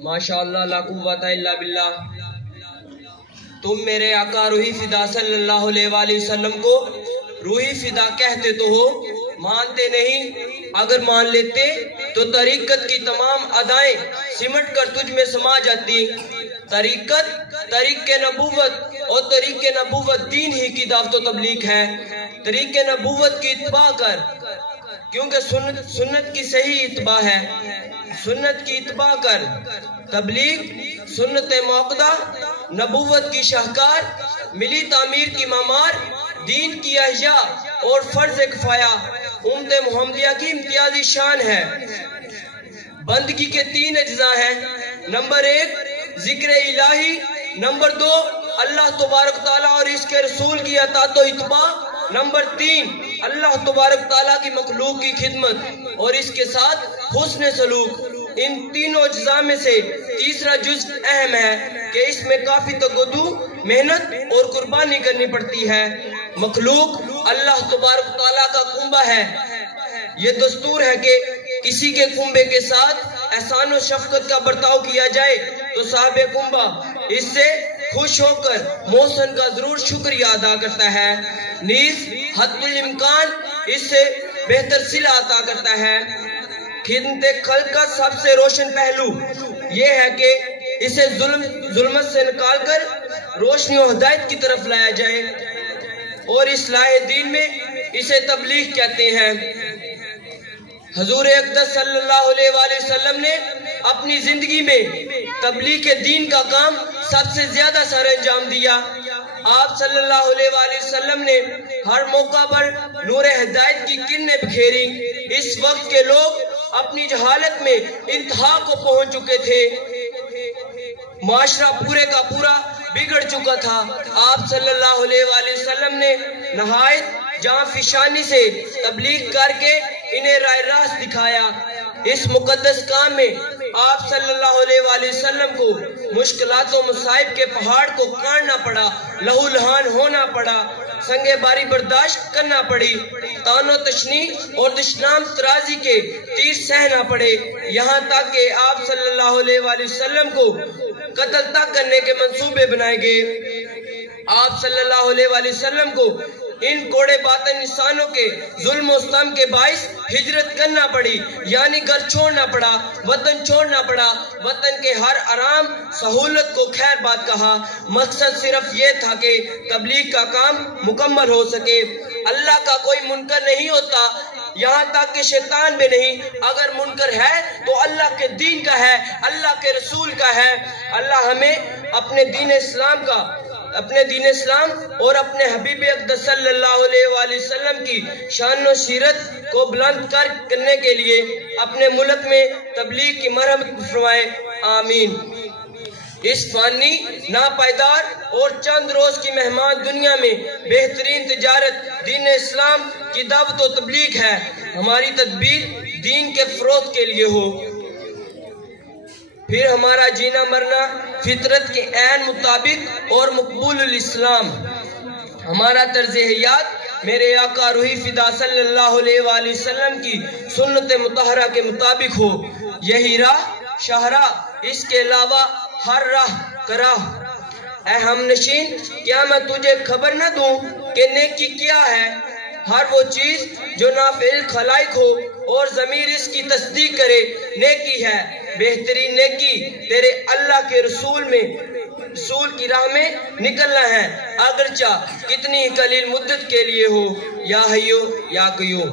ماشاءاللہ لا قوت الا باللہ۔ تم میرے آقا روحی فدا صلی اللہ علیہ وآلہ وسلم کو روحی فدا کہتے تو ہو، مانتے نہیں۔ اگر مان لیتے تو طریقت کی تمام ادائیں سمٹ کر تجھ میں سما جاتی۔ طریق نبوت اور طریق نبوت دین ہی کی دعوت و تبلیغ ہے۔ طریق نبوت کی اتباع کر، کیونکہ سنت کی صحیح اتباع ہے۔ سنت کی اتباع کر، تبلیغ سنت موقدہ، نبوت کی شاہکار، ملی تعمیر کی معمار، دین کی احیاء اور فرض کفایہ امت محمدیہ کی امتیازی شان ہے۔ بندگی کے 3 اجزاء ہیں۔ نمبر 1 ذکر الہی، نمبر 2 اللہ تبارک تعالیٰ اور اس کے رسول کی اطاعت و اتباع، نمبر 3 اللہ تبارک تعالیٰ کی مخلوق کی خدمت اور اس کے ساتھ حسن سلوک۔ ان تینوں اجزاء میں سے تیسرا جز اہم ہے کہ اس میں کافی تگدو، محنت اور قربانی کرنی پڑتی ہے۔ مخلوق اللہ تبارک تعالیٰ کا کنبہ ہے۔ یہ دستور ہے کہ کسی کے کنبے کے ساتھ احسان و شفقت کا برتاؤ کیا جائے تو صاحب کنبہ اس سے خوش ہو کر محسن کا ضرور شکریہ ادا کرتا ہے، نیز حد الامکان اس سے بہتر صلہ عطا کرتا ہے۔ خدمت خلق کا سب سے روشن پہلو یہ ہے کہ اسے ظلمت سے نکال کر روشنی و ہدایت کی طرف لایا جائے، اور اصلاح دین میں اسے تبلیغ کہتے ہیں۔ حضور اقدس صلی اللہ علیہ وآلہ وسلم نے اپنی زندگی میں تبلیغ دین کا کام سب سے زیادہ سر انجام دیا۔ آپ صلی اللہ علیہ وآلہ وسلم نے ہر موقع پر نور ہدایت کی کرنیں بکھیری۔ اس وقت کے لوگ اپنی جہالت میں انتہا کو پہنچ چکے تھے، معاشرہ پورے کا پورا بگڑ چکا تھا۔ آپ صلی اللہ علیہ وآلہ وسلم نے نہایت جاں فشانی سے تبلیغ کر کے انہیں راہ راست دکھایا۔ اس مقدس کام میں آپ صلی اللہ علیہ وآلہ وسلم کو مشکلات و مصائب کے پہاڑ کو کاٹنا پڑا، لہو لہان ہونا پڑا، سنگ باری برداشت کرنا پڑی، تان و تشنی اور دشنام ترازی کے تیر سہنا پڑے، یہاں تک کہ آپ صلی اللہ علیہ وآلہ وسلم کو قتل تک کرنے کے منصوبے بنائے گئے۔ آپ صلی اللہ علیہ وآلہ وسلم کو ان کوڑے باطن انسانوں کے ظلم و ستم کے باعث ہجرت کرنا پڑی، یعنی گھر چھوڑنا پڑا، وطن چھوڑنا پڑا۔ وطن کے ہر آرام سہولت کو خیر بات کہا۔ مقصد صرف یہ تھا کہ تبلیغ کا کام مکمل ہو سکے۔ اللہ کا کوئی منکر نہیں ہوتا، یہاں تک کہ شیطان بھی نہیں۔ اگر منکر ہے تو اللہ کے دین کا ہے، اللہ کے رسول کا ہے۔ اللہ ہمیں اپنے دین اسلام اور اپنے حبیب اقدس صلی اللہ علیہ وآلہ وسلم کی شان و سیرت کو بلند کرنے کے لیے اپنے ملک میں تبلیغ کی مرحمت فرمائے، آمین۔ اس فانی ناپائیدار اور چند روز کی مہمان دنیا میں بہترین تجارت دین اسلام کی دعوت و تبلیغ ہے۔ ہماری تدبیر دین کے فروغ کے لیے ہو، پھر ہمارا جینا مرنا فطرت کے عین مطابق اور مقبول الاسلام۔ ہمارا طرز حیات میرے آقا روحی فدا صلی اللہ علیہ وآلہ وسلم کی سنت مطہرہ کے مطابق ہو۔ یہی راہ شاہراہ، اس کے علاوہ ہر راہ کراہ۔ اے ہم نشین، کیا میں تجھے خبر نہ دوں کہ نیکی کیا ہے؟ ہر وہ چیز جو نافعل خلائق ہو اور ضمیر اس کی تصدیق کرے نیکی ہے۔ بہترین نیکی تیرے اللہ کے رسول کی راہ میں نکلنا ہے، اگرچہ کتنی قلیل مدت کے لیے ہو۔ یا حیو یا قیوم۔